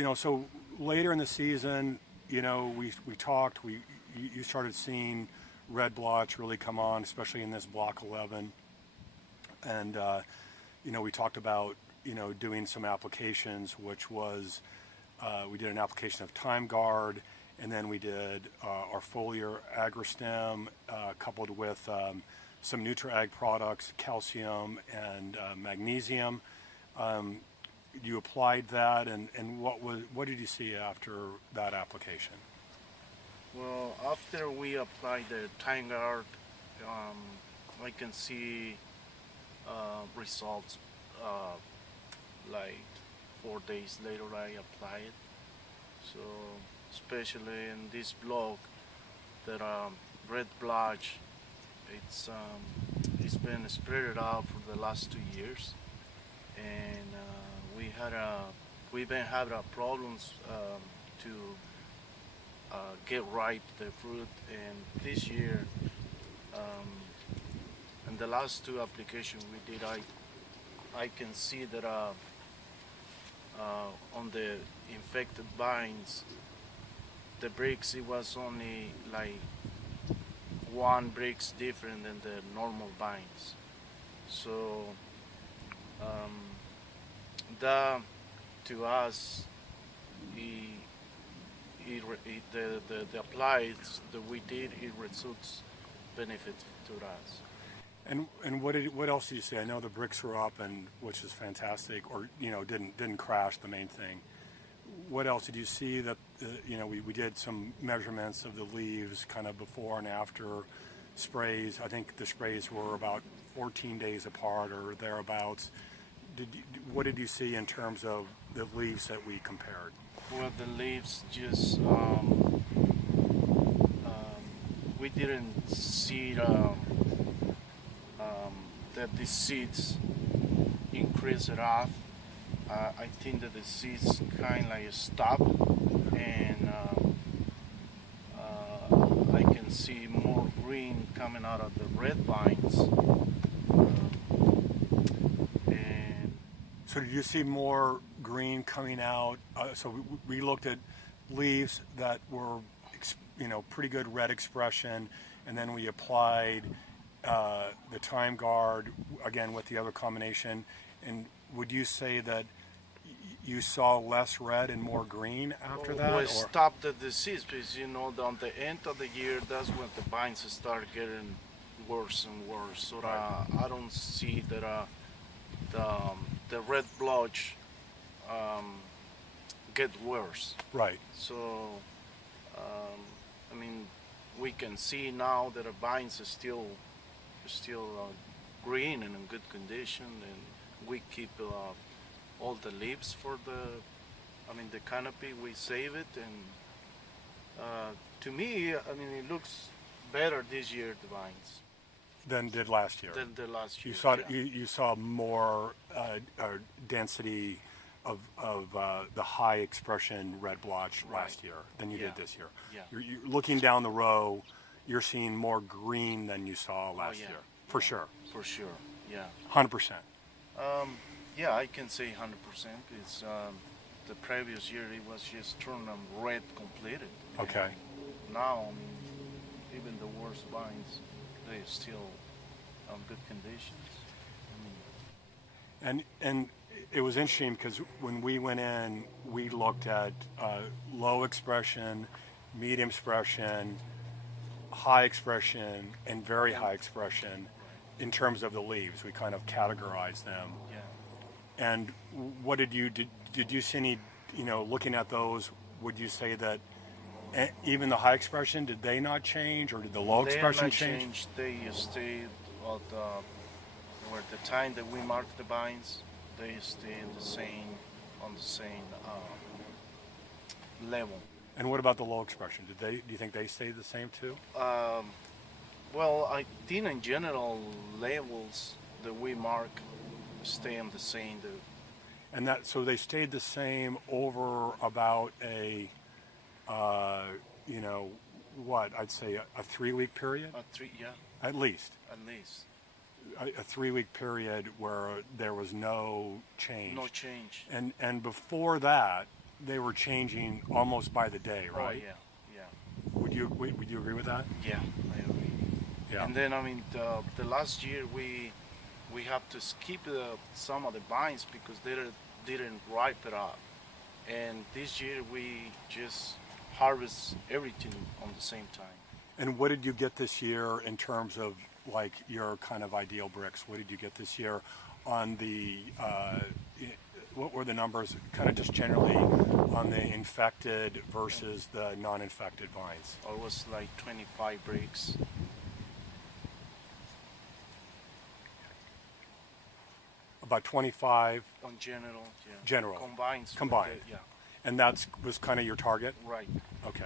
So later in the season, we talked. You started seeing Red Blotch really come on, especially in this block 11, and we talked about doing some applications, which was we did an application of Thyme Guard, and then we did our foliar agristem coupled with some Nutri-Ag products, calcium and magnesium. You applied that, and what did you see after that application? Well, after we applied the Thyme Guard, I can see results like 4 days later I apply it. So especially in this block, that Red Blotch, it's been spread out for the last 2 years, and we've been having problems to get ripe the fruit, and this year in the last 2 applications we did, I can see that on the infected vines, the bricks, it was only like 1 bricks different than the normal vines. So that to us, the applies that we did, it results benefit to us. And what else did you see? I know the bricks were up, and which is fantastic, or didn't crash. The main thing. What else did you see? That we did some measurements of the leaves, kind of before and after sprays. I think the sprays were about 14 days apart or thereabouts. What did you see in terms of the leaves that we compared? Well, the leaves just we didn't see that the seeds increase it off. I think that the seeds kind of like stop, and I can see more green coming out of the red vines. And so did you see more green coming out? So we looked at leaves that were pretty good red expression, and then we applied the Thyme Guard again with the other combination. And would you say that you saw less red and more green after that? We stopped the disease because on the end of the year, that's when the vines start getting worse and worse. So I don't see that the Red Blotch get worse. Right. So we can see now that the vines are still green and in good condition, and we keep all the leaves for the canopy. We save it, and to me, it looks better this year, the vines, than did last year. Than the last year. You saw more density of the high expression Red Blotch last year than you did this year. Yeah. You're looking down the row, you're seeing more green than you saw last year. For sure. For sure, yeah. 100%. Yeah, I can say 100%. It's the previous year it was just turned red completed. Okay. And now, even the worst vines, they're still on good conditions. And it was interesting because when we went in, we looked at low expression, medium expression, high expression, and very high expression in terms of the leaves. We kind of categorized them. Yeah. And what did you see any, looking at those, would you say that even the high expression, did they not change, or did the low expression change? They stayed at where the time that we marked the vines, they stay on the same level. And what about the low expression? Do you think they stayed the same too? Well, I think in general levels that we mark stay on the same. And so they stayed the same over about a, I'd say a 3-week period? Yeah. At least. At least. A 3-week period where there was no change. No change. And before that, they were changing almost by the day, right? Oh yeah, Would you agree with that? yeah, I agree. Yeah. And then I mean the last year we have to skip some of the vines because they didn't ripe it up, and this year we just harvest everything on the same time. And what did you get this year in terms of like your kind of ideal bricks? What did you get this year on the? What were the numbers, kind of just generally, on the infected versus the non-infected vines? Or it was like 25 bricks. About 25, On general, yeah. General. Combined. Combined. Yeah. and that was kind of your target? Right. Okay.